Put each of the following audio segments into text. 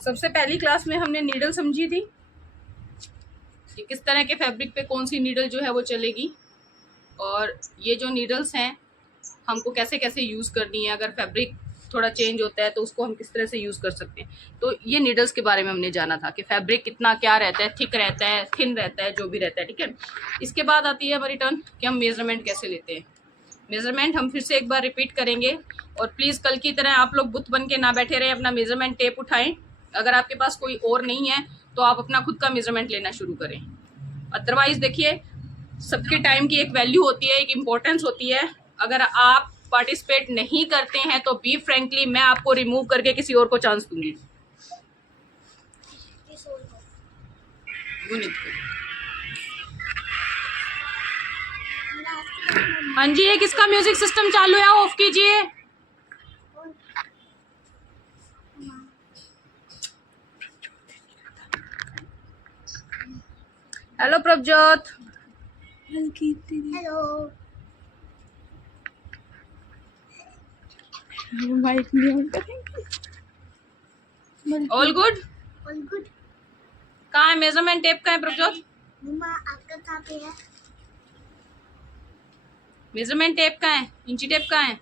सबसे पहली क्लास में हमने नीडल समझी थी कि किस तरह के फैब्रिक पे कौन सी नीडल जो है वो चलेगी, और ये जो नीडल्स हैं हमको कैसे कैसे यूज़ करनी है, अगर फैब्रिक थोड़ा चेंज होता है तो उसको हम किस तरह से यूज़ कर सकते हैं। तो ये नीडल्स के बारे में हमने जाना था कि फैब्रिक कितना क्या रहता है, थिक रहता है, थिन रहता है, जो भी रहता है, ठीक है। इसके बाद आती है हमारी टर्न कि हम मेजरमेंट कैसे लेते हैं। मेजरमेंट हम फिर से एक बार रिपीट करेंगे, और प्लीज़ कल की तरह आप लोग बुत बन के ना बैठे रहे, अपना मेजरमेंट टेप उठाएं। अगर आपके पास कोई और नहीं है तो आप अपना खुद का मेजरमेंट लेना शुरू करें। अदरवाइज देखिए, सबके टाइम की एक वैल्यू होती है, एक इम्पोर्टेंस होती है। अगर आप पार्टिसिपेट नहीं करते हैं तो बी फ्रेंकली मैं आपको रिमूव करके किसी और को चांस दूंगी। हाँ जी, ये किसका म्यूजिक सिस्टम चालू है, ऑफ कीजिए। हेलो प्रभजोत। हेलो। माइक नहीं ऑन करेंगे। All good. All good. कहाँ है मेजरमेंट टेप, कहाँ है प्रभजोत? मम्मा आपका कहाँ पे है? मेजरमेंट टेप कहाँ है, इंची टेप कहाँ है?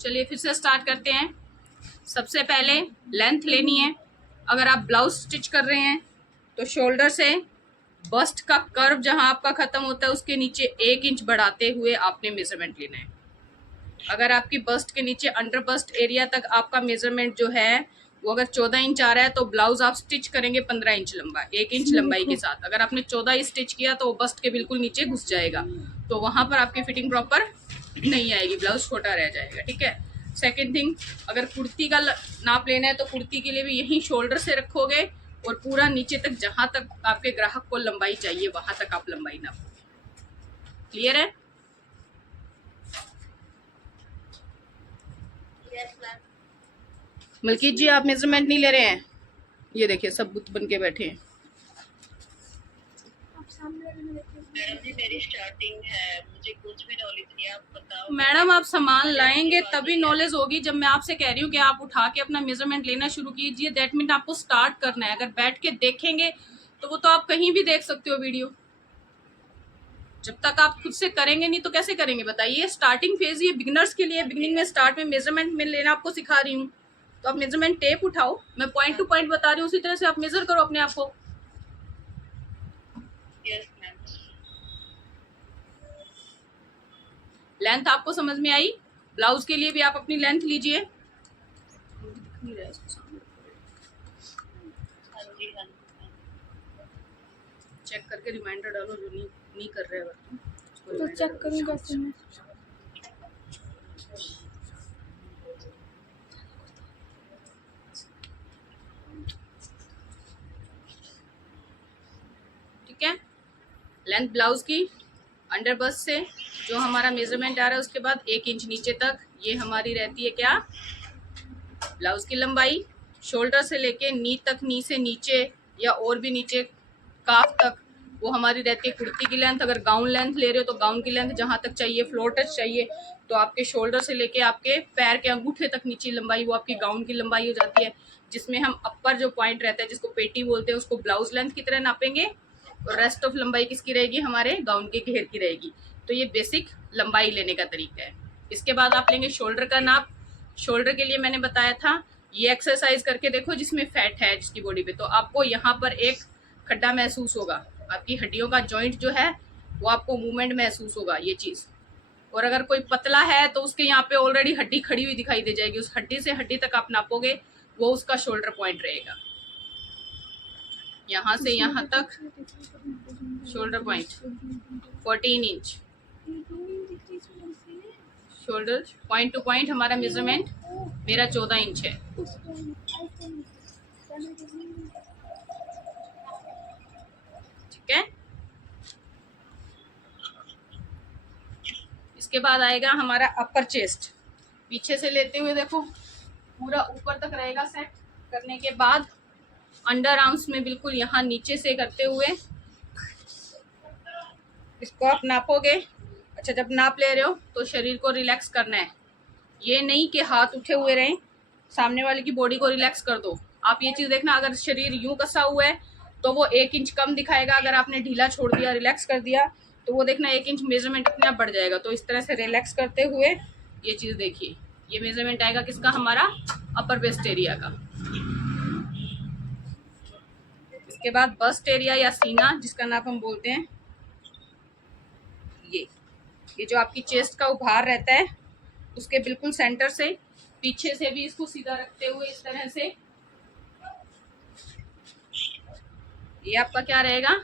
चलिए फिर से स्टार्ट करते हैं। सबसे पहले लेंथ लेनी है। अगर आप ब्लाउज स्टिच कर रहे हैं तो शोल्डर से बस्ट का कर्व जहां आपका खत्म होता है उसके नीचे 1 इंच बढ़ाते हुए आपने मेजरमेंट लेना है। अगर आपकी बस्ट के नीचे अंडर बस्ट एरिया तक आपका मेजरमेंट जो है वो अगर 14 इंच आ रहा है तो ब्लाउज आप स्टिच करेंगे 15 इंच लंबा, 1 इंच लंबाई के साथ। अगर आपने 14 स्टिच किया तो वो बस्ट के बिल्कुल नीचे घुस जाएगा, तो वहां पर आपकी फिटिंग प्रॉपर नहीं आएगी, ब्लाउज छोटा रह जाएगा, ठीक है। सेकेंड थिंग, अगर कुर्ती का नाप लेना है तो कुर्ती के लिए भी यही शोल्डर से रखोगे और पूरा नीचे तक जहां तक आपके ग्राहक को लंबाई चाहिए वहां तक आप लंबाई नापोगे। क्लियर है? मलकीत जी, आप मेजरमेंट नहीं ले रहे हैं? ये देखिए सब बुत बन के बैठे हैं। मैडम जी मेरी स्टार्टिंग है, मुझे कुछ भी नॉलेज नहीं है, आप बताओ। मैडम आप सामान लाएंगे तभी नॉलेज होगी। जब मैं आपसे कह रही हूँ कि आप उठा के अपना मेजरमेंट लेना शुरू कीजिए, दैट मीन आपको स्टार्ट करना है। अगर बैठ के देखेंगे तो वो तो आप कहीं भी देख सकते हो वीडियो। जब तक आप खुद से करेंगे नहीं तो कैसे करेंगे बताइए। स्टार्टिंग फेज ये बिगिनर्स के लिए, बिगिनिंग में स्टार्ट में मेजरमेंट में लेना आपको सिखा रही हूँ। तो आप मेजरमेंट टेप उठाओ, मैं पॉइंट टू पॉइंट बता रही हूँ, उसी तरह से आप मेजर करो अपने आप को। Yes ma'am. लेंथ आपको समझ में आई? ब्लाउज के लिए भी आप अपनी लेंथ लीजिए। हाँ जी हाँ जी। चेक करके रिमाइंडर डालो जो नहीं कर रहे हो तो चेक करूँ कैसे मैं? ठीक है। लेंथ ब्लाउज की अंडर बस्ट से जो हमारा मेजरमेंट आ रहा है उसके बाद 1 इंच नीचे तक ये हमारी रहती है क्या, ब्लाउज की लंबाई। शोल्डर से लेके नी तक, नी से नीचे या और भी नीचे काफ तक वो हमारी रहती है कुर्ती की लेंथ। अगर गाउन लेंथ ले रहे हो तो गाउन की लेंथ जहां तक चाहिए, फ्लोर टच चाहिए तो आपके शोल्डर से लेके आपके पैर के अंगूठे तक नीचे लंबाई वो आपकी गाउन की लंबाई हो जाती है। जिसमें हम अपर जो पॉइंट रहता है जिसको पेटी बोलते हैं उसको ब्लाउज लेंथ की तरह नापेंगे, और रेस्ट ऑफ लंबाई किसकी रहेगी, हमारे गाउन के घेर की रहेगी। तो ये बेसिक लंबाई लेने का तरीका है। इसके बाद आप लेंगे शोल्डर का नाप। शोल्डर के लिए मैंने बताया था ये एक्सरसाइज करके देखो जिसमें फैट है जिसकी बॉडी पे, तो आपको यहाँ पर एक खड्डा महसूस होगा, आपकी हड्डियों का जॉइंट जो है वो आपको मूवमेंट महसूस होगा ये चीज। और अगर कोई पतला है तो उसके यहाँ पे ऑलरेडी हड्डी खड़ी हुई दिखाई दे जाएगी, उस हड्डी से हड्डी तक आप नापोगे वो उसका शोल्डर पॉइंट रहेगा। यहाँ से यहाँ तक shoulder point 14 inch shoulder point two point हमारा मेजरमेंट मेरा 14 इंच है। ठीक है। इसके बाद आएगा हमारा अपर चेस्ट। पीछे से लेते हुए देखो पूरा ऊपर तक रहेगा। सेट करने के बाद अंडर आर्म्स में बिल्कुल यहाँ नीचे से करते हुए इसको आप नापोगे। अच्छा, जब नाप ले रहे हो तो शरीर को रिलैक्स करना है, ये नहीं कि हाथ उठे हुए रहें, सामने वाले की बॉडी को रिलैक्स कर दो। आप ये चीज़ देखना, अगर शरीर यूं कसा हुआ है तो वो 1 इंच कम दिखाएगा, अगर आपने ढीला छोड़ दिया, रिलैक्स कर दिया, तो वो देखना 1 इंच मेजरमेंट अपने आप बढ़ जाएगा। तो इस तरह से रिलैक्स करते हुए ये चीज़ देखिए, ये मेजरमेंट आएगा किसका, हमारा अपर वेस्ट एरिया का। इसके बाद बस्ट एरिया या सीना जिसका नाप हम बोलते हैं, ये जो आपकी चेस्ट का उभार रहता है उसके बिल्कुल सेंटर से, पीछे से भी इसको सीधा रखते हुए इस तरह से, ये आपका क्या रहेगा,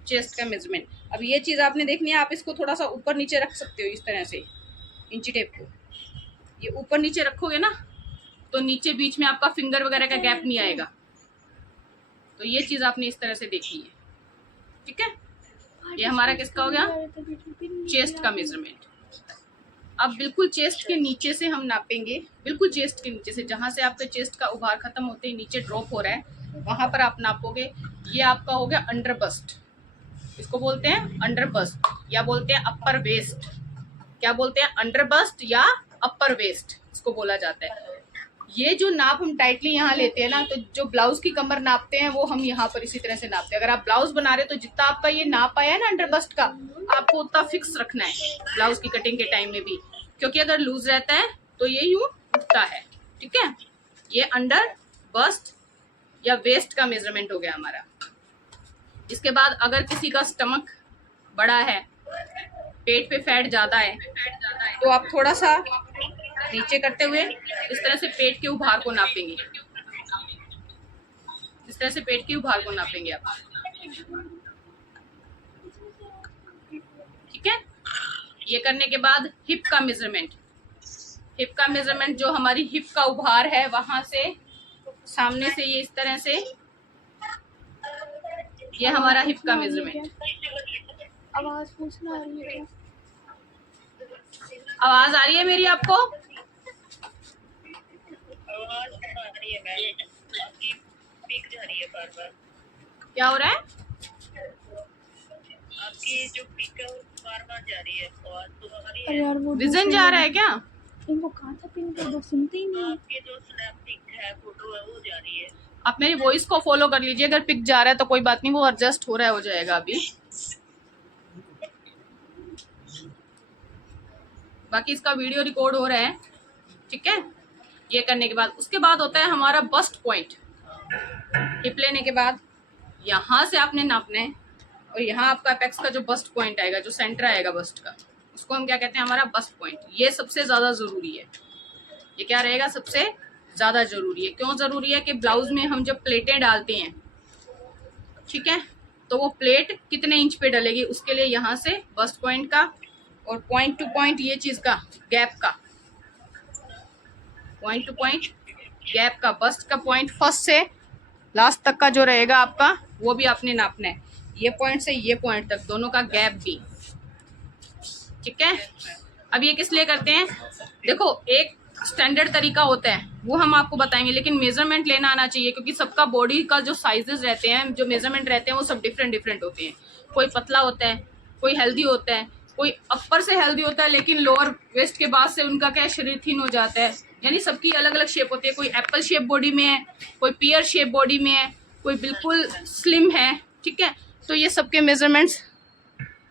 चेस्ट का मेजरमेंट। अब ये चीज आपने देखनी है, आप इसको थोड़ा सा ऊपर नीचे रख सकते हो इस तरह से, इंची टेप को ये ऊपर नीचे रखोगे ना तो नीचे बीच में आपका फिंगर वगैरह का गैप नहीं आएगा। तो ये चीज आपने इस तरह से देखनी है, ठीक है। ये हमारा किसका हो गया, चेस्ट का मेजरमेंट। अब बिल्कुल चेस्ट के नीचे से हम नापेंगे, बिल्कुल चेस्ट के नीचे से, जहां से आपके चेस्ट का उभार खत्म होते ही नीचे ड्रॉप हो रहा है वहां पर आप नापोगे। ये आपका हो गया अंडर बस्ट, इसको बोलते हैं अंडर बस्ट या बोलते हैं अपर वेस्ट। क्या बोलते हैं, अंडर बस्ट या अपर वेस्ट इसको बोला जाता है। ये जो नाप हम टाइटली यहाँ लेते हैं ना, तो जो ब्लाउज की कमर नापते हैं वो हम यहाँ पर इसी तरह से नापते हैं। अगर आप ब्लाउज बना रहे हो तो जितना आपका ये नाप आया है ना अंडर बस्ट का, आपको उतना फिक्स रखना है ब्लाउज की कटिंग के टाइम में भी, क्योंकि अगर लूज रहता है तो ये यूं उठता है, ठीक है। ये अंडर बस्ट या वेस्ट का मेजरमेंट हो गया हमारा। इसके बाद अगर किसी का स्टमक बड़ा है, पेट पे फैट ज्यादा है, तो आप थोड़ा सा नीचे करते हुए इस तरह से पेट के उभार को नापेंगे, इस तरह से पेट के उभार को नापेंगे आप, ठीक है। ये करने के बाद हिप का मेजरमेंट, हिप का मेजरमेंट जो हमारी हिप का उभार है वहां से सामने से ये इस तरह से, ये हमारा हिप का मेजरमेंट। आवाज पूछना आ रही है, आवाज आ रही है मेरी आपको, आवाज आ रही है मैम, आपकी पीक जा रही है बार बार। क्या हो रहा है, आपकी जो पीक है वो बार बार जा रही है, आवाज तो आ रही अरे है। यार वो विजन जा रहा है क्या, इनको कहाँ था पिन कर दो, सुनते ही नहीं। आपकी जो स्नैप पिक है, फोटो है, वो जा रही है। आप मेरी वॉइस को फॉलो कर लीजिए, अगर पिक जा रहा है तो कोई बात नहीं, वो एडजस्ट हो रहा है, हो जाएगा अभी। बाकी इसका वीडियो रिकॉर्ड हो रहा है, ठीक है। ये करने के बाद उसके बाद होता है हमारा बस्ट पॉइंट। हिप लेने के बाद यहाँ से आपने नापना है, और यहाँ आपका अपेक्स का जो बस्ट पॉइंट आएगा, जो सेंटर आएगा बस्ट का, उसको हम क्या कहते हैं, हमारा बस्ट पॉइंट। ये सबसे ज्यादा जरूरी है, ये क्या रहेगा, सबसे ज्यादा जरूरी है। क्यों जरूरी है कि ब्लाउज में हम जब प्लेटें डालते हैं, ठीक है, तो वो प्लेट कितने इंच पे डलेगी, उसके लिए यहाँ से बस्ट पॉइंट का और पॉइंट टू पॉइंट ये चीज का गैप का, पॉइंट टू पॉइंट गैप का, बस्ट का पॉइंट फर्स्ट से लास्ट तक का जो रहेगा आपका, वो भी आपने नापना है। ये पॉइंट से ये पॉइंट तक दोनों का गैप भी, ठीक है। अब ये किस लिए करते हैं, देखो एक स्टैंडर्ड तरीका होता है वो हम आपको बताएंगे, लेकिन मेजरमेंट लेना आना चाहिए, क्योंकि सबका बॉडी का जो साइजेस रहते हैं, जो मेजरमेंट रहते हैं, वो सब डिफरेंट डिफरेंट होते हैं। कोई पतला होता है, कोई हेल्दी होता है, कोई अपर से हेल्दी होता है लेकिन लोअर वेस्ट के बाद से उनका क्या शरीर थिन हो जाता है। यानी सबकी अलग अलग शेप होती है, कोई एप्पल शेप बॉडी में है, कोई पियर शेप बॉडी में है, कोई बिल्कुल स्लिम है, ठीक है। तो ये सबके मेजरमेंट्स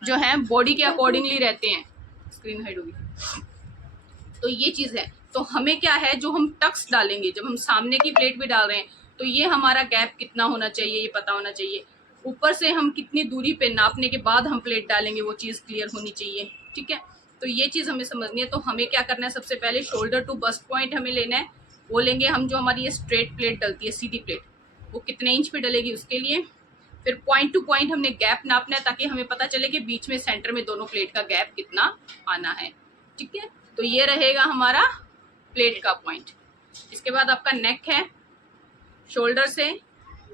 जो हैं बॉडी के अकॉर्डिंगली रहते हैं। स्क्रीन हाइड होगी, तो ये चीज़ है। तो हमें क्या है, जो हम टक्स डालेंगे, जब हम सामने की प्लेट भी डाल रहे हैं, तो ये हमारा गैप कितना होना चाहिए ये पता होना चाहिए। ऊपर से हम कितनी दूरी पे नापने के बाद हम प्लेट डालेंगे, वो चीज़ क्लियर होनी चाहिए, ठीक है। तो ये चीज़ हमें समझनी है। तो हमें क्या करना है, सबसे पहले शोल्डर टू बस्ट पॉइंट हमें लेना है, वो लेंगे हम। जो हमारी ये स्ट्रेट प्लेट डलती है, सीधी प्लेट, वो कितने इंच पे डलेगी उसके लिए। फिर पॉइंट टू पॉइंट हमने गैप नापना है, ताकि हमें पता चले कि बीच में सेंटर में दोनों प्लेट का गैप कितना आना है, ठीक है। तो ये रहेगा हमारा प्लेट का पॉइंट। इसके बाद आपका नेक है, शोल्डर से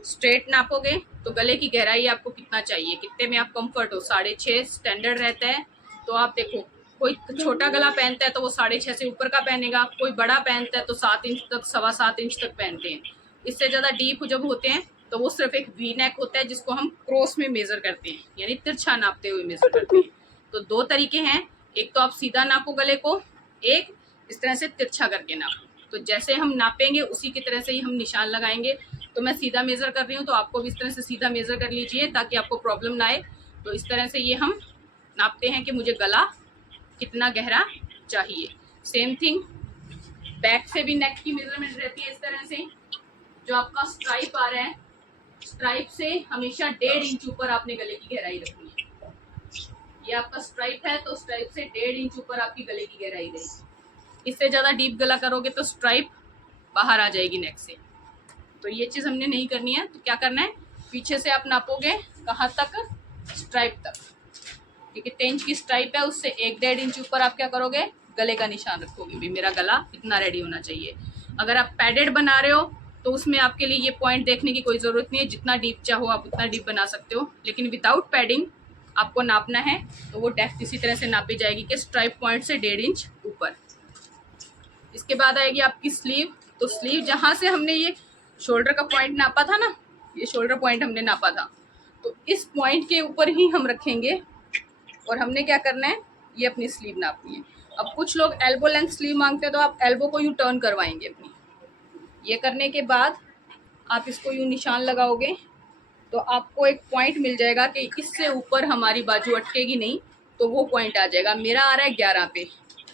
स्ट्रेट नापोगे तो गले की गहराई आपको कितना चाहिए, कितने में आप कंफर्ट हो। 6.5 स्टैंडर्ड रहता है। तो आप देखो, कोई छोटा गला पहनता है तो वो 6.5 से ऊपर का पहनेगा, कोई बड़ा पहनता है तो 7 इंच तक, 7.25 इंच तक पहनते हैं। इससे ज़्यादा डीप जब होते हैं तो वो सिर्फ एक वी नेक होता है जिसको हम क्रॉस में मेजर करते हैं, यानी तिरछा नापते हुए मेजर करते हैं। तो दो तरीके हैं, एक तो आप सीधा नापो गले को, एक इस तरह से तिरछा करके नापो। तो जैसे हम नापेंगे उसी की तरह से ही हम निशान लगाएंगे। तो मैं सीधा मेजर कर रही हूँ, तो आपको भी इस तरह से सीधा मेजर कर लीजिए ताकि आपको प्रॉब्लम ना आए। तो इस तरह से ये हम नापते हैं कि मुझे गला कितना गहरा चाहिए। सेम थिंग बैक से भी नेक की मेजरमेंट रहती है इस तरह से। जो आपका स्ट्राइप आ रहा है, स्ट्राइप से हमेशा 1.5 इंच ऊपर आपने गले की गहराई रखनी है। ये आपका स्ट्राइप है तो स्ट्राइप से 1.5 इंच ऊपर आपकी गले की गहराई रहेगी। इससे ज़्यादा डीप गला करोगे तो स्ट्राइप बाहर आ जाएगी नेक से। तो ये चीज़ हमने नहीं करनी है। तो क्या करना है, पीछे से आप नापोगे कहाँ तक, स्ट्राइप तक। ठीक है, 10 इंच की स्ट्राइप है, उससे 1-1.5 इंच ऊपर आप क्या करोगे, गले का निशान रखोगे भी मेरा गला इतना रेडी होना चाहिए। अगर आप पैडेड बना रहे हो तो उसमें आपके लिए ये पॉइंट देखने की कोई ज़रूरत नहीं है, जितना डीप चाहो आप उतना डीप बना सकते हो। लेकिन विदाउट पैडिंग आपको नापना है तो वो डेप्थ इसी तरह से नापी जाएगी कि स्ट्राइप पॉइंट से 1.5 इंच ऊपर। इसके बाद आएगी आपकी स्लीव। तो स्लीव जहाँ से हमने ये शोल्डर का पॉइंट नापा था ना, ये शोल्डर पॉइंट हमने नापा था, तो इस पॉइंट के ऊपर ही हम रखेंगे और हमने क्या करना है, ये अपनी स्लीव नापनी है। अब कुछ लोग एल्बो लेंथ स्लीव मांगते हैं तो आप एल्बो को यूँ टर्न करवाएंगे अपनी। ये करने के बाद आप इसको यूँ निशान लगाओगे तो आपको एक पॉइंट मिल जाएगा कि इससे ऊपर हमारी बाजू अटकेगी नहीं, तो वो पॉइंट आ जाएगा। मेरा आ रहा है 11 पे।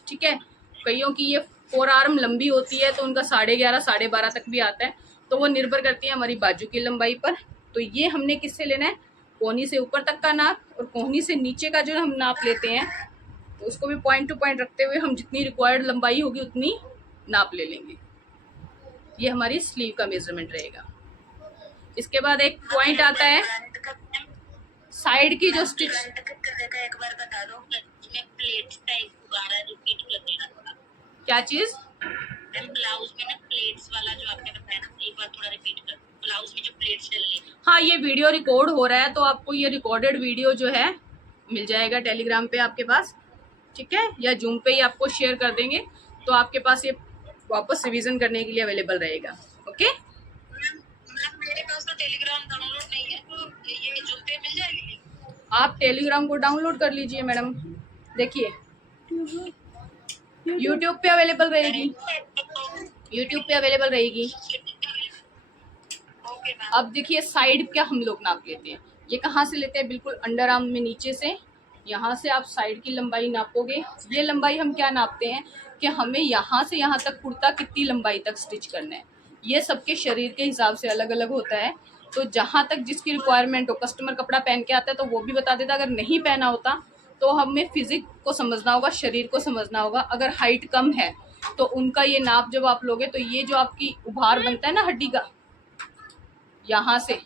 ठीक है, कईयों की ये 4 आर्म लंबी होती है तो उनका 11.5 साढ़े 12 तक भी आता है। तो वो निर्भर करती है हमारी बाजू की लंबाई पर। तो ये हमने किससे लेना है, कोहनी से ऊपर तक का नाप, और कोहनी से नीचे का जो हम नाप लेते हैं तो उसको भी पॉइंट टू पॉइंट रखते हुए हम जितनी रिक्वायर्ड लंबाई होगी उतनी नाप ले लेंगे। ये हमारी स्लीव का मेजरमेंट रहेगा। इसके बाद एक पॉइंट आता है साइड की जो स्टिच। एक बार बता दो, प्लेट्स टाइप दोबारा रिपीट कर देना थोड़ा। क्या चीज, ब्लाउज में ना प्लेट्स वाला जो आपने बताया ना, एक बार थोड़ा रिपीट कर। ब्लाउज में जो प्लेट्स डलनी है। हाँ, ये वीडियो रिकॉर्ड हो रहा है तो आपको ये रिकॉर्डेड वीडियो जो है मिल जाएगा टेलीग्राम पे आपके पास। ठीक है, या जूम पे ही आपको शेयर कर देंगे तो आपके पास ये वापस रिवीजन करने के लिए अवेलेबल रहेगा। ओके, मैम मेरे पास तो टेलीग्राम डाउनलोड नहीं है, तो ये जूम पे मिल जाएगी। आप टेलीग्राम को डाउनलोड कर लीजिए मैडम। देखिए यूट्यूब पे अवेलेबल रहेगी, यूट्यूब पे अवेलेबल रहेगी। Okay ma'am. अब देखिए साइड क्या हम लोग नाप लेते हैं, ये कहाँ से लेते हैं, बिल्कुल अंडर आर्म में नीचे से। यहाँ से आप साइड की लंबाई नापोगे। ये लंबाई हम क्या नापते हैं कि हमें यहाँ से यहाँ तक कुर्ता कितनी लंबाई तक स्टिच करना है। ये सबके शरीर के हिसाब से अलग अलग होता है। तो जहाँ तक जिसकी रिक्वायरमेंट हो, कस्टमर कपड़ा पहन के आता है तो वो भी बता देता, अगर नहीं पहना होता तो हमें फिजिक को समझना होगा, शरीर को समझना होगा। अगर हाइट कम है तो उनका ये नाप जब आप लोगे तो ये जो आपकी उभार बनता है ना हड्डी का, यहाँ से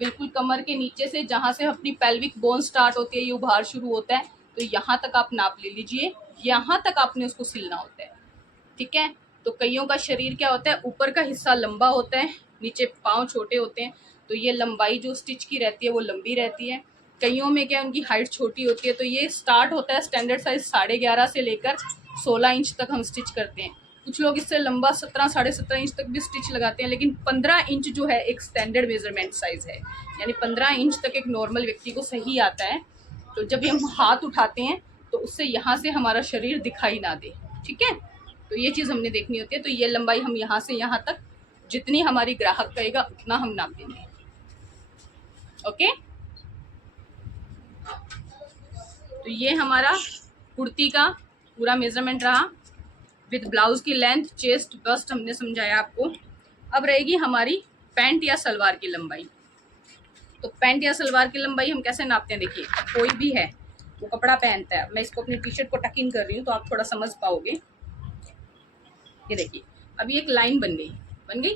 बिल्कुल कमर के नीचे से जहाँ से अपनी पेल्विक बोन स्टार्ट होती है, ये उभार शुरू होता है, तो यहाँ तक आप नाप ले लीजिए। यहाँ तक आपने उसको सिलना होता है। ठीक है, तो कईयों का शरीर क्या होता है, ऊपर का हिस्सा लंबा होता है, नीचे पाँव छोटे होते हैं, तो ये लंबाई जो स्टिच की रहती है वो लंबी रहती है। कईयों में क्या, उनकी हाइट छोटी होती है, तो ये स्टार्ट होता है स्टैंडर्ड साइज 11.5 से लेकर 16 इंच तक हम स्टिच करते हैं। कुछ लोग इससे लंबा 17 साढ़े 17 इंच तक भी स्टिच लगाते हैं, लेकिन 15 इंच जो है एक स्टैंडर्ड मेजरमेंट साइज है, यानी 15 इंच तक एक नॉर्मल व्यक्ति को सही आता है। तो जब हम हाथ उठाते हैं तो उससे यहाँ से हमारा शरीर दिखाई ना दे। ठीक है, तो ये चीज़ हमने देखनी होती है। तो ये लंबाई हम यहाँ से यहाँ तक जितनी हमारी ग्राहक कहेगा उतना हम नापेंगे। ओके, तो ये हमारा कुर्ती का पूरा मेजरमेंट रहा विद ब्लाउज की लेंथ, चेस्ट, बस्ट हमने समझाया आपको। अब रहेगी हमारी पैंट या सलवार की लंबाई। तो पैंट या सलवार की लंबाई हम कैसे नापते हैं, देखिए कोई भी है वो कपड़ा पहनता है, मैं इसको अपनी टी शर्ट को टक इन कर रही हूँ तो आप थोड़ा समझ पाओगे। ये देखिए अभी एक लाइन बन गई।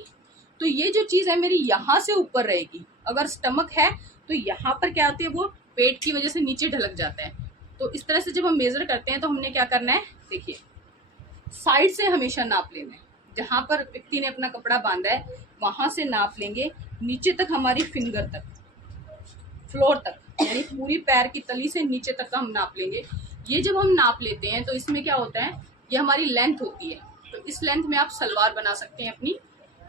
तो ये जो चीज़ है मेरी यहाँ से ऊपर रहेगी। अगर स्टमक है तो यहाँ पर क्या होती है, वो पेट की वजह से नीचे ढलक जाता है। तो इस तरह से जब हम मेजर करते हैं तो हमने क्या करना है, देखिए साइड से हमेशा नाप लेना है। जहाँ पर व्यक्ति ने अपना कपड़ा बांधा है वहाँ से नाप लेंगे, नीचे तक हमारी फिंगर तक, फ्लोर तक, यानी पूरी पैर की तली से नीचे तक का हम नाप लेंगे। ये जब हम नाप लेते हैं तो इसमें क्या होता है, ये हमारी लेंथ होती है। तो इस लेंथ में आप सलवार बना सकते हैं अपनी।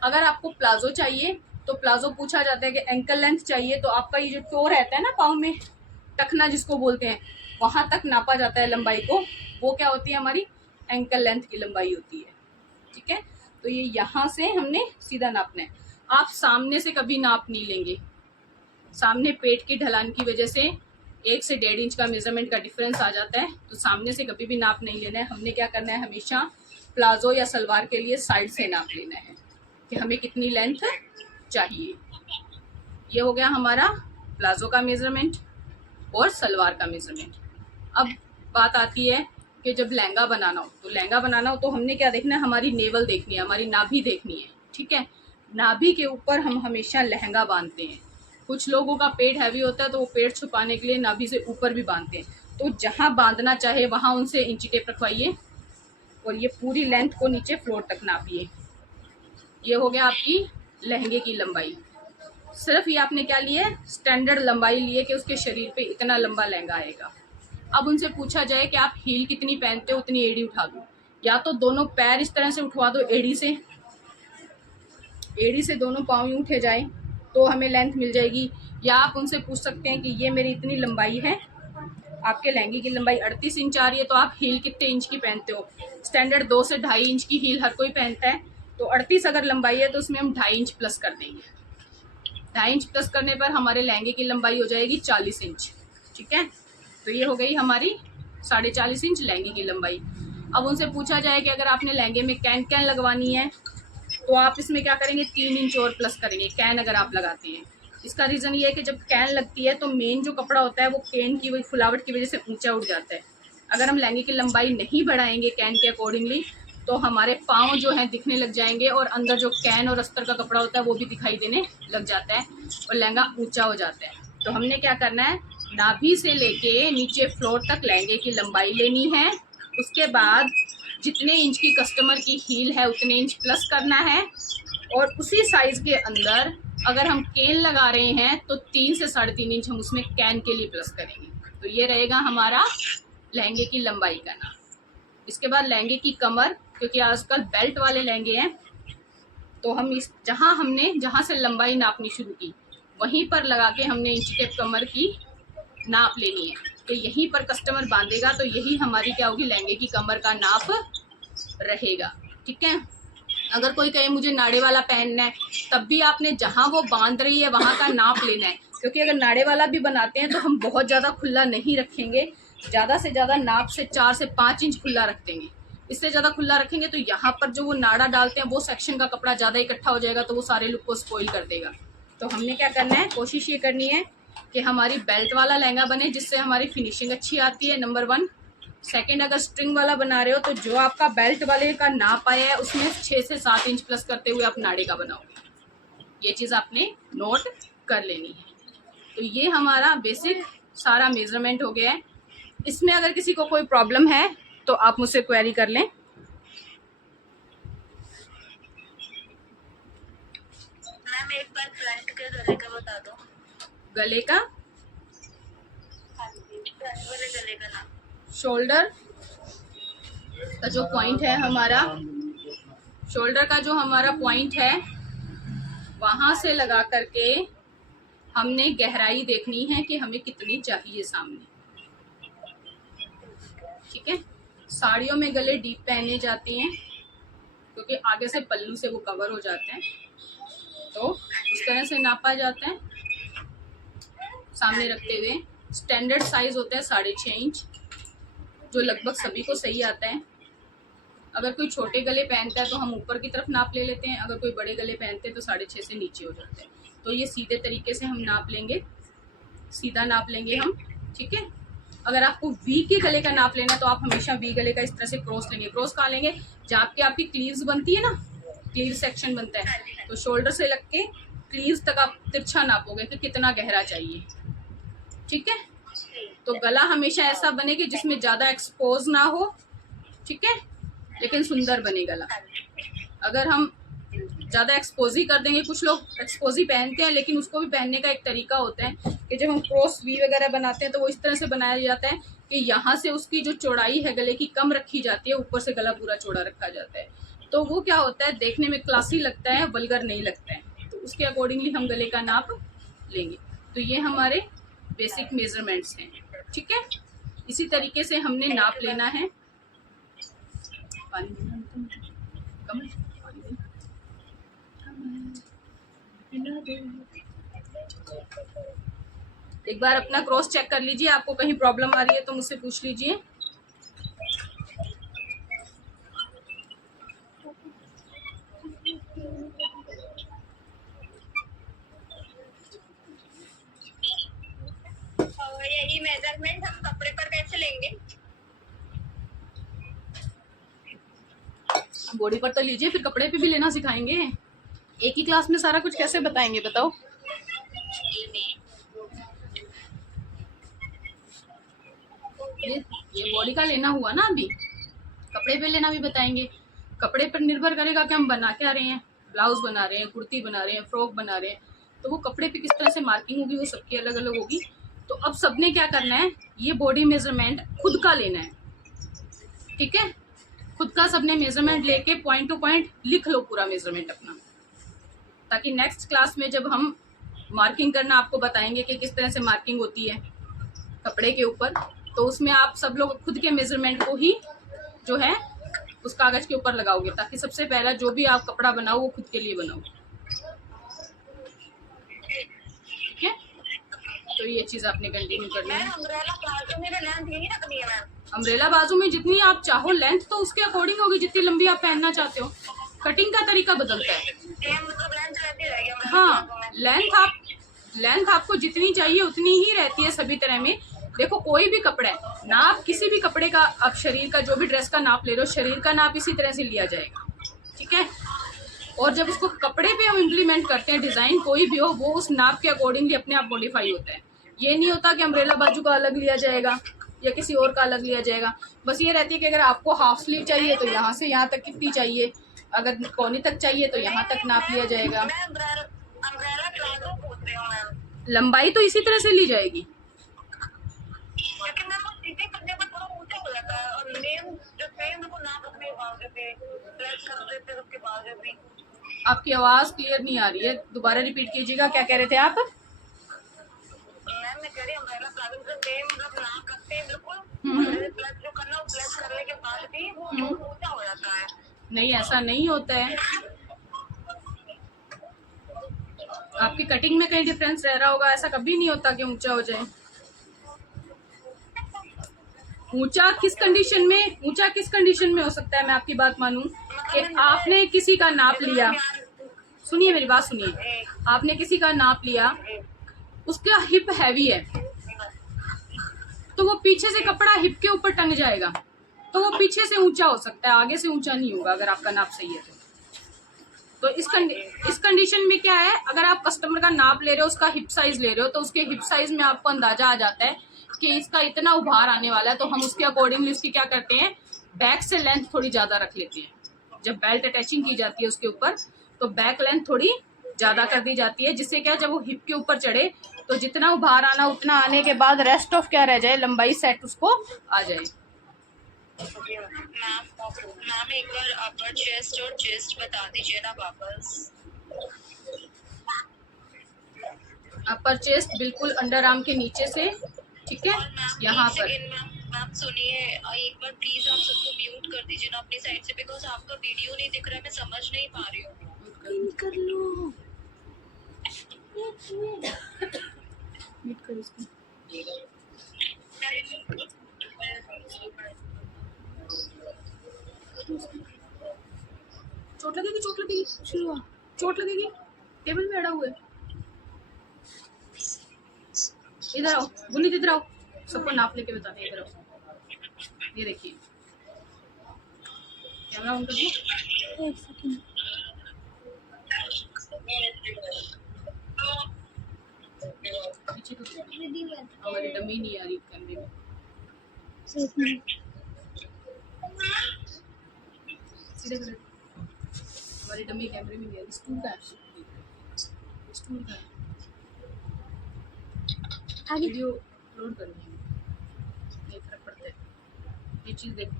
अगर आपको प्लाजो चाहिए तो प्लाजो पूछा जाता है कि एंकल लेंथ चाहिए, तो आपका ये जो टो रहता है ना पाँव में, टखना जिसको बोलते हैं, वहां तक नापा जाता है लंबाई को, वो क्या होती है हमारी एंकल लेंथ की लंबाई होती है। ठीक है, तो ये यहाँ से हमने सीधा नापना है। आप सामने से कभी नाप नहीं लेंगे, सामने पेट की ढलान की वजह से 1 से 1.5 इंच का मेजरमेंट का डिफरेंस आ जाता है, तो सामने से कभी भी नाप नहीं लेना है। हमने क्या करना है, हमेशा प्लाजो या सलवार के लिए साइड से नाप लेना है कि हमें कितनी लेंथ चाहिए। ये हो गया हमारा प्लाजो का मेजरमेंट और सलवार का मेजरमेंट। अब बात आती है कि जब लहंगा बनाना हो, तो लहंगा बनाना हो तो हमने क्या देखना है, हमारी नेवल देखनी है, हमारी नाभि देखनी है। ठीक है, नाभि के ऊपर हम हमेशा लहंगा बांधते हैं। कुछ लोगों का पेट हैवी होता है तो वो पेट छुपाने के लिए नाभि से ऊपर भी बांधते हैं, तो जहाँ बांधना चाहे वहाँ उनसे इंची टेप रखवाइए और ये पूरी लेंथ को नीचे फ्लोर तक नापिए। ये हो गया आपकी लहंगे की लंबाई। सिर्फ ये आपने क्या लिए, स्टैंडर्ड लंबाई लिए कि उसके शरीर पे इतना लंबा लहंगा आएगा। अब उनसे पूछा जाए कि आप हील कितनी पहनते हो, उतनी एड़ी उठा दो, या तो दोनों पैर इस तरह से उठवा दो एड़ी से दोनों पाँव यूं उठे जाए तो हमें लेंथ मिल जाएगी। या आप उनसे पूछ सकते हैं कि ये मेरी इतनी लंबाई है, आपके लहंगे की लंबाई 38 इंच आ रही है, तो आप हील कितने इंच की पहनते हो। स्टैंडर्ड 2 से 2.5 इंच की हील हर कोई पहनता है, तो 38 अगर लंबाई है तो उसमें हम 2.5 इंच प्लस कर देंगे। 2.5 इंच प्लस करने पर हमारे लहंगे की लंबाई हो जाएगी 40 इंच। ठीक है, तो ये हो गई हमारी 40.5 इंच लहंगे की लंबाई। अब उनसे पूछा जाए कि अगर आपने लहंगे में कैन लगवानी है तो आप इसमें क्या करेंगे, 3 इंच और प्लस करेंगे कैन अगर आप लगाते हैं। इसका रीज़न ये है कि जब कैन लगती है तो मेन जो कपड़ा होता है वो कैन की वही फुलावट की वजह से ऊंचा उठ जाता है। अगर हम लहंगे की लंबाई नहीं बढ़ाएंगे कैन के अकॉर्डिंगली तो हमारे पाँव जो हैं दिखने लग जाएंगे और अंदर जो कैन और अस्तर का कपड़ा होता है वो भी दिखाई देने लग जाता है और लहंगा ऊंचा हो जाता है। तो हमने क्या करना है, नाभि से लेके नीचे फ्लोर तक लहंगे की लंबाई लेनी है। उसके बाद जितने इंच की कस्टमर की हील है उतने इंच प्लस करना है, और उसी साइज के अंदर अगर हम कैन लगा रहे हैं तो 3 से 3.5 इंच हम उसमें कैन के लिए प्लस करेंगे। तो ये रहेगा हमारा लहंगे की लंबाई का नाप। इसके बाद लहंगे की कमर, क्योंकि आजकल बेल्ट वाले लहंगे हैं, तो हम इस जहाँ से लंबाई नापनी शुरू की वहीं पर लगा के हमने इंची टेप कमर की नाप लेनी है। तो यहीं पर कस्टमर बांधेगा तो यही हमारी क्या होगी, लहंगे की कमर का नाप रहेगा। ठीक है, अगर कोई कहे मुझे नाड़े वाला पहनना है, तब भी आपने जहाँ वो बांध रही है वहाँ का नाप लेना है, क्योंकि अगर नाड़े वाला भी बनाते हैं तो हम बहुत ज़्यादा खुला नहीं रखेंगे, ज़्यादा से ज़्यादा नाप से 4 से 5 इंच खुला रख देंगे। इससे ज़्यादा खुला रखेंगे तो यहाँ पर जो वो नाड़ा डालते हैं वो सेक्शन का कपड़ा ज़्यादा इकट्ठा हो जाएगा, तो वो सारे लुक को स्पॉइल कर देगा। तो हमने क्या करना है, कोशिश ये करनी है कि हमारी बेल्ट वाला लहंगा बने जिससे हमारी फिनिशिंग अच्छी आती है, नंबर 1। सेकंड, अगर स्ट्रिंग वाला बना रहे हो तो जो आपका बेल्ट वाले का नाप आया है उसमें 6 से 7 इंच प्लस करते हुए आप नाड़े का बनाओगे। ये चीज़ आपने नोट कर लेनी है। तो ये हमारा बेसिक सारा मेजरमेंट हो गया है। इसमें अगर किसी को कोई प्रॉब्लम है तो आप मुझसे क्वेरी कर लें। मैम एक बार फ्रंट के गले का बता दो। गले का, फ्रंट वाले गले का नाम। शोल्डर का जो पॉइंट है हमारा, शोल्डर का जो हमारा पॉइंट है वहां से लगा करके हमने गहराई देखनी है कि हमें कितनी चाहिए सामने। ठीक है, साड़ियों में गले डीप पहने जाते हैं क्योंकि आगे से पल्लू से वो कवर हो जाते हैं, तो उस तरह से नापा जाता है सामने रखते हुए। स्टैंडर्ड साइज होता है 6.5 इंच, जो लगभग सभी को सही आता है। अगर कोई छोटे गले पहनता है तो हम ऊपर की तरफ नाप ले लेते हैं, अगर कोई बड़े गले पहनते हैं तो 6.5 से नीचे हो जाते हैं। तो ये सीधे तरीके से हम नाप लेंगे, सीधा नाप लेंगे हम। ठीक है, अगर आपको वी के गले का नाप लेना है तो आप हमेशा वी गले का इस तरह से क्रॉस लेंगे। क्रॉस कहाँ लेंगे, जहाँ पे आपकी क्लीव्स बनती है ना, क्लीव सेक्शन बनता है, तो शोल्डर से लग के क्लीव्स तक आप तिरछा नापोगे कि कितना गहरा चाहिए। ठीक है, तो गला हमेशा ऐसा बने कि जिसमें ज़्यादा एक्सपोज ना हो। ठीक है, लेकिन सुंदर बने गला। अगर हम ज़्यादा एक्सपोज ही कर देंगे, कुछ लोग एक्सपोज ही पहनते हैं, लेकिन उसको भी पहनने का एक तरीका होता है कि जब हम क्रॉस वी वगैरह बनाते हैं तो वो इस तरह से बनाया जाता है कि यहाँ से उसकी जो चौड़ाई है गले की कम रखी जाती है, ऊपर से गला पूरा चौड़ा रखा जाता है। तो वो क्या होता है, देखने में क्लासी लगता है, वल्गर नहीं लगता है, तो उसके अकॉर्डिंगली हम गले का नाप लेंगे। तो ये हमारे बेसिक मेजरमेंट्स हैं, ठीक है। इसी तरीके से हमने नाप लेना है। पानी देना कम है, पानी देना। एक बार अपना क्रॉस चेक कर लीजिए, आपको कहीं प्रॉब्लम आ रही है तो मुझसे पूछ लीजिए। और यही मेजरमेंट हम कपड़े पर कैसे लेंगे? बॉडी पर तो लीजिए, फिर कपड़े पे भी लेना सिखाएंगे। एक ही क्लास में सारा कुछ कैसे बताएंगे बताओ। ये बॉडी का लेना हुआ ना, अभी कपड़े पे लेना भी बताएंगे। कपड़े पर निर्भर करेगा कि हम बना क्या रहे हैं, ब्लाउज बना रहे हैं, कुर्ती बना रहे हैं, फ्रॉक बना रहे हैं, तो वो कपड़े पे किस तरह से मार्किंग होगी वो सबकी अलग अलग होगी। तो अब सबने क्या करना है, ये बॉडी मेजरमेंट खुद का लेना है, ठीक है। खुद का सबने मेजरमेंट लेके पॉइंट टू पॉइंट लिख लो पूरा मेजरमेंट अपना, ताकि नेक्स्ट क्लास में जब हम मार्किंग करना आपको बताएंगे कि किस तरह से मार्किंग होती है कपड़े के ऊपर, तो उसमें आप सब लोग खुद के मेजरमेंट को ही जो है उस कागज के ऊपर लगाओगे, ताकि सबसे पहला जो भी आप कपड़ा बनाओ वो खुद के लिए बनाओ, ठीक है। तो ये चीज आपने कंटिन्यू करनी है। अम्ब्रेला बाजू में जितनी आप चाहो लेंथ तो उसके अकॉर्डिंग होगी, जितनी लंबी आप पहनना चाहते हो। कटिंग का तरीका बदलता है। हाँ, लेंथ आपको जितनी चाहिए उतनी ही रहती है सभी तरह में। देखो कोई भी कपड़ा है, नाप किसी भी कपड़े का, आप शरीर का जो भी ड्रेस का नाप ले रहे हो, शरीर का नाप इसी तरह से लिया जाएगा, ठीक है। और जब उसको कपड़े पे हम इम्प्लीमेंट करते हैं, डिजाइन कोई भी हो, वो उस नाप के अकॉर्डिंगली अपने आप मॉडिफाई होता है। ये नहीं होता कि अम्ब्रेला बाजू का अलग लिया जाएगा या किसी और का अलग लिया जाएगा। बस ये रहती है कि अगर आपको हाफ स्लीव चाहिए तो यहाँ से यहाँ तक कितनी चाहिए, अगर कोनी तक चाहिए तो यहाँ तक नाप लिया जाएगा। लंबाई तो इसी तरह से ली जाएगी। आपकी आवाज क्लियर नहीं आ रही है, दोबारा रिपीट कीजिएगा, क्या कह रहे थे आप? नहीं, ऐसा नहीं होता है। आपकी कटिंग में कहीं डिफरेंस रह रहा होगा, ऐसा कभी नहीं होता कि ऊंचा हो जाए। ऊंचा किस कंडीशन में हो सकता है, मैं आपकी बात मानूं कि आपने किसी का नाप लिया, सुनिए मेरी बात सुनिए, आपने किसी का नाप लिया, उसका हिप हैवी है तो वो पीछे से कपड़ा हिप के ऊपर टंग जाएगा, तो वो पीछे से ऊंचा हो सकता है, आगे से ऊंचा नहीं होगा अगर आपका नाप सही है तो इस कंडीशन में क्या है, अगर आप कस्टमर का नाप ले रहे हो, उसका हिप साइज ले रहे हो, तो उसके हिप साइज में आपको अंदाजा आ जाता है कि इसका इतना उभार आने वाला है, तो हम उसके अकॉर्डिंगली उसकी क्या करते हैं, बैक से लेंथ थोड़ी ज्यादा रख लेते हैं। जब बेल्ट अटैचिंग की जाती है उसके ऊपर तो बैक लेंथ थोड़ी ज्यादा कर दी जाती है, जिससे क्या जब वो हिप के ऊपर चढ़े तो जितना उभार आना उतना आने के बाद रेस्ट ऑफ क्या रह जाए, लंबाई सेट उसको आ जाए। मैम एक बार अपर चेस्ट और चेस्ट बता दीजिए ना वापस। अपर चेस्ट बिल्कुल अंडर आर्म के नीचे से, ठीक है, यहाँ पर। मैम सुनिए, एक बार प्लीज आप सबको म्यूट कर दीजिए ना अपनी साइड से, बिकॉज आपका वीडियो नहीं दिख रहा है, मैं समझ नहीं पा रही हूँ। कर लो, म्यूट कर इसको। चोट लगेगी, चोट लगेगी, टेबल पे अड़ा हुआ है। इधर आओ गुनीत, इधर आओ, सबको नाप लेके बताते हैं, इधर आओ। ये देखिए, कैमरा ऑन कर दो, एक सेकंड। पीछे तो हमारी डमी नहीं आ रही कैमरे में। एक मिनट, सीधे कर, हमारी डमी कैमरे में नहीं आ रही। स्टूल का है, स्टूल का है, आगे वीडियो अपलोड करनी है, नहीं फर्क पड़ता है। ये चीज देखो,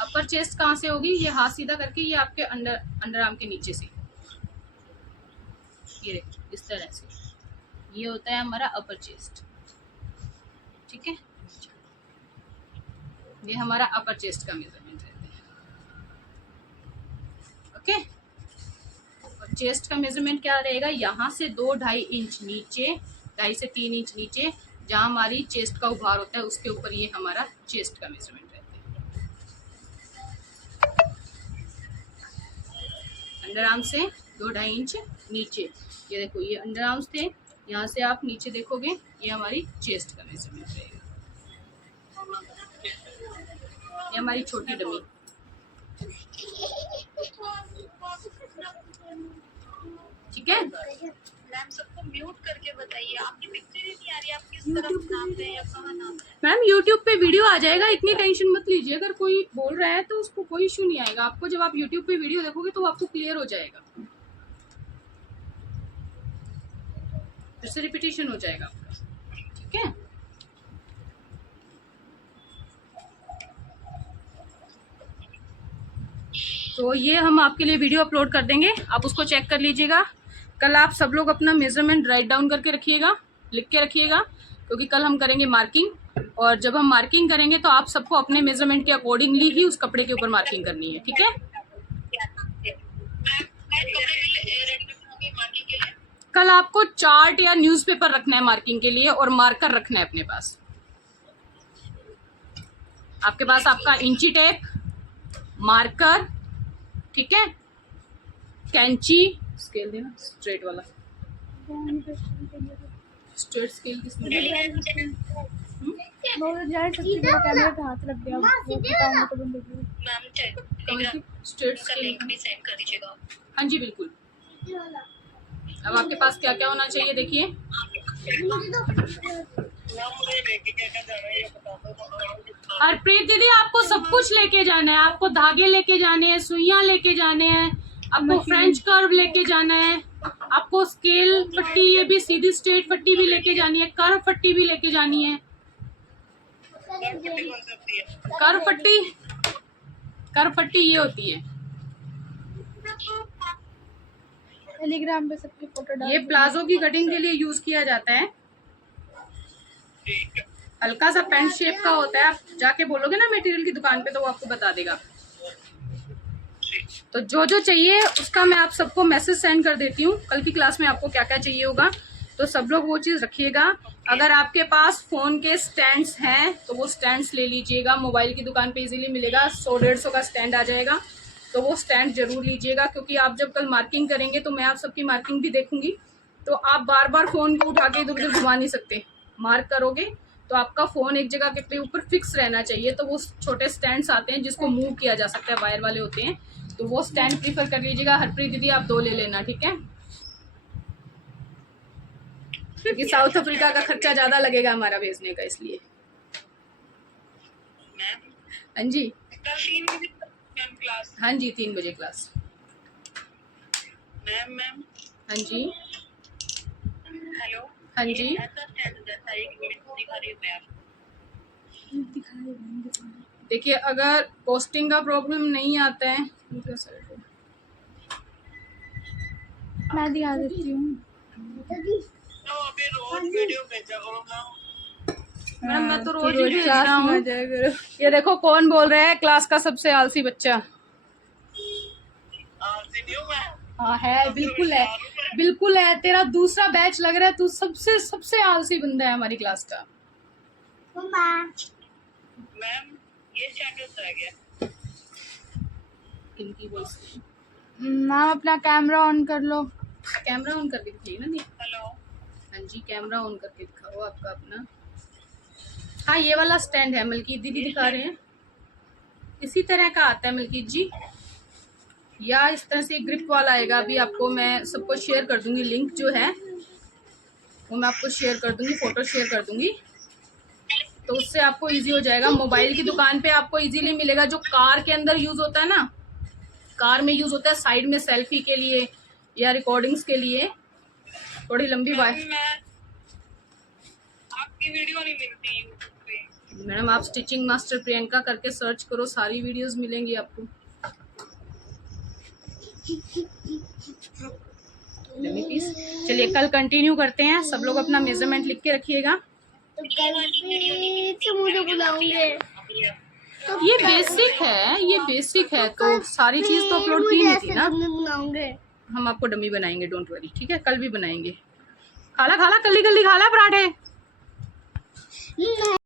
अपर चेस्ट कहाँ से होगी? ये हाथ सीधा करके ये आपके अंडर आर्म के नीचे से, ये देखो इस तरह से, ये होता है हमारा अपर चेस्ट। ठीक है, ये हमारा अपर चेस्ट का मेजरमेंट रहता है। ओके, और चेस्ट का मेजरमेंट क्या रहेगा? यहाँ से 2-2.5 इंच नीचे, 2.5 से 3 इंच नीचे, जहाँ हमारी चेस्ट का उभार होता है उसके ऊपर ये हमारा चेस्ट का मेजरमेंट रहता है। अंडर आर्म से 2-2.5 इंच नीचे, ये देखो ये अंडर आर्म्स थे, यहाँ से आप नीचे देखोगे ये हमारी चेस्ट का मेजरमेंट रहेगा। ये हमारी छोटी डमी। ठीक है मैम सबको म्यूट करके बताइए, आपकी पिक्चर ही नहीं आ रही, आप किस तरफ नाप रहे हैं या कहाँ नाप रहे हैं? मैम, यूट्यूब पे वीडियो आ जाएगा, इतनी टेंशन मत लीजिए। अगर कोई बोल रहा है तो उसको कोई इशू नहीं आएगा। आपको जब आप यूट्यूब पे वीडियो देखोगे तो आपको क्लियर हो जाएगा, फिर से रिपीटेशन हो जाएगा आपका। ठीक है, तो ये हम आपके लिए वीडियो अपलोड कर देंगे, आप उसको चेक कर लीजिएगा। कल आप सब लोग अपना मेजरमेंट राइट डाउन करके रखिएगा, लिख के रखिएगा, क्योंकि कल हम करेंगे मार्किंग। और जब हम मार्किंग करेंगे तो आप सबको अपने मेजरमेंट के अकॉर्डिंगली ही उस कपड़े के ऊपर मार्किंग करनी है। ठीक है, कल आपको चार्ट या न्यूज़पेपर रखना है मार्किंग के लिए, और मार्कर रखना है अपने पास। आपके पास आपका इंची टेप, मार्कर, ठीक है, कैंची, स्केल देना स्ट्रेट वाला, स्ट्रेट स्केल किसमें कैमरे पे हाथ रख दिया, वो बताऊंगा तो बंद हो गई। मैम स्ट्रेट का लिंक भी सेंड कर दीजिएगा। हाँ जी बिल्कुल। अब आपके पास क्या क्या होना चाहिए देखिए, हरप्रीत दीदी आपको सब कुछ लेके जाना है। आपको धागे लेके जाने हैं, सुइयां लेके जाने हैं, आपको फ्रेंच कर्व लेके जाना है, आपको स्केल पट्टी, ये भी सीधी स्ट्रेट पट्टी भी लेके जानी है, कर्व पट्टी भी लेके जानी है। कर्व पट्टी ये होती है, टेलीग्राम पे सबकी फोटो डाल। ये प्लाजो की कटिंग के लिए यूज किया जाता है। हल्का सा पेंट शेप का होता है, आप जाके बोलोगे ना मटेरियल की दुकान पे तो वो आपको बता देगा। तो जो जो चाहिए उसका मैं आप सबको मैसेज सेंड कर देती हूँ, कल की क्लास में आपको क्या क्या चाहिए होगा, तो सब लोग वो चीज़ रखिएगा। अगर आपके पास फ़ोन के स्टैंड्स हैं तो वो स्टैंड्स ले लीजिएगा, मोबाइल की दुकान पे इजीली मिलेगा, 100-150 का स्टैंड आ जाएगा, तो वो स्टैंड जरूर लीजिएगा। क्योंकि आप जब कल मार्किंग करेंगे तो मैं आप सबकी मार्किंग भी देखूंगी, तो आप बार बार फ़ोन को उठा के इधर उधर घुमा नहीं सकते। मार्क करोगे तो आपका फ़ोन एक जगह के ऊपर फिक्स रहना चाहिए, तो वो छोटे स्टैंड्स आते हैं जिसको मूव किया जा सकता है, वायर वाले होते हैं, तो वो स्टैंड प्रीफर कर लीजिएगा। हरप्रीत दीदी आप 2 ले लेना, ठीक है, क्योंकि साउथ अफ्रीका का खर्चा ज़्यादा लगेगा हमारा भेजने का, इसलिए। हाँ जी, क्लास। हाँ जी 3 बजे क्लास। मैम हाँ जी, हेलो। हाँ जी, ऐसा स्टैंड जैसा एक मिनट दिखा रही हूँ मैं आपको। देखिए अगर पोस्टिंग का प्रॉब्लम नहीं आता है, मैं दिखा देती हूँ। तो अभी रोज वीडियो भेजा करो मैडम मैं तो रोज फिर ही भेज क्लास रहा में आ हूँ। जाया करो। ये देखो कौन बोल रहा है क्लास का सबसे आलसी बच्चा। हाँ है, बिल्कुल है, बिल्कुल है, तेरा दूसरा बैच लग रहा है, तू सबसे सबसे आलसी बंदा है हमारी क्लास का। मम्मा मैम ये चैनल रह गया। किनकी वॉइस? मैम अपना कैमरा ऑन कर लो। कैमरा ऑन करके दिखाइए ना दी। हेलो। हाँ जी, कैमरा ऑन करके दिखाओ आपका अपना। हाँ ये वाला स्टैंड है, मलकीत दीदी दिखा रहे हैं, इसी तरह का आता है मलकीत जी, या इस तरह से ग्रिप वाला आएगा। अभी आपको मैं सबको शेयर कर दूंगी, लिंक जो है वो मैं आपको शेयर कर दूंगी, फोटो शेयर कर दूंगी, तो उससे आपको इजी हो जाएगा। मोबाइल की दुकान पे आपको इजीली मिलेगा। जो कार के अंदर यूज होता है ना, कार में यूज होता है साइड में सेल्फी के लिए या रिकॉर्डिंग्स के लिए, थोड़ी लंबी वायर। आपकी वीडियो नहीं मिलती यूट्यूब पे। मैडम आप स्टिचिंग मास्टर प्रियंका करके सर्च करो, सारी वीडियोस मिलेंगी आपको। Dummy piece. चलिए कल कंटिन्यू करते हैं, सब लोग अपना मेजरमेंट लिख के रखिएगा। तो कल से मुझे बुलाओगे। ये बेसिक है, ये बेसिक है, तो सारी चीज तो अपलोड की नहीं थी ना। बुलाओगे। हम आपको डमी बनाएंगे, डोंट वरी, ठीक है, कल भी बनाएंगे। खाला खाला कल्ली कल्ली खाला पराठे।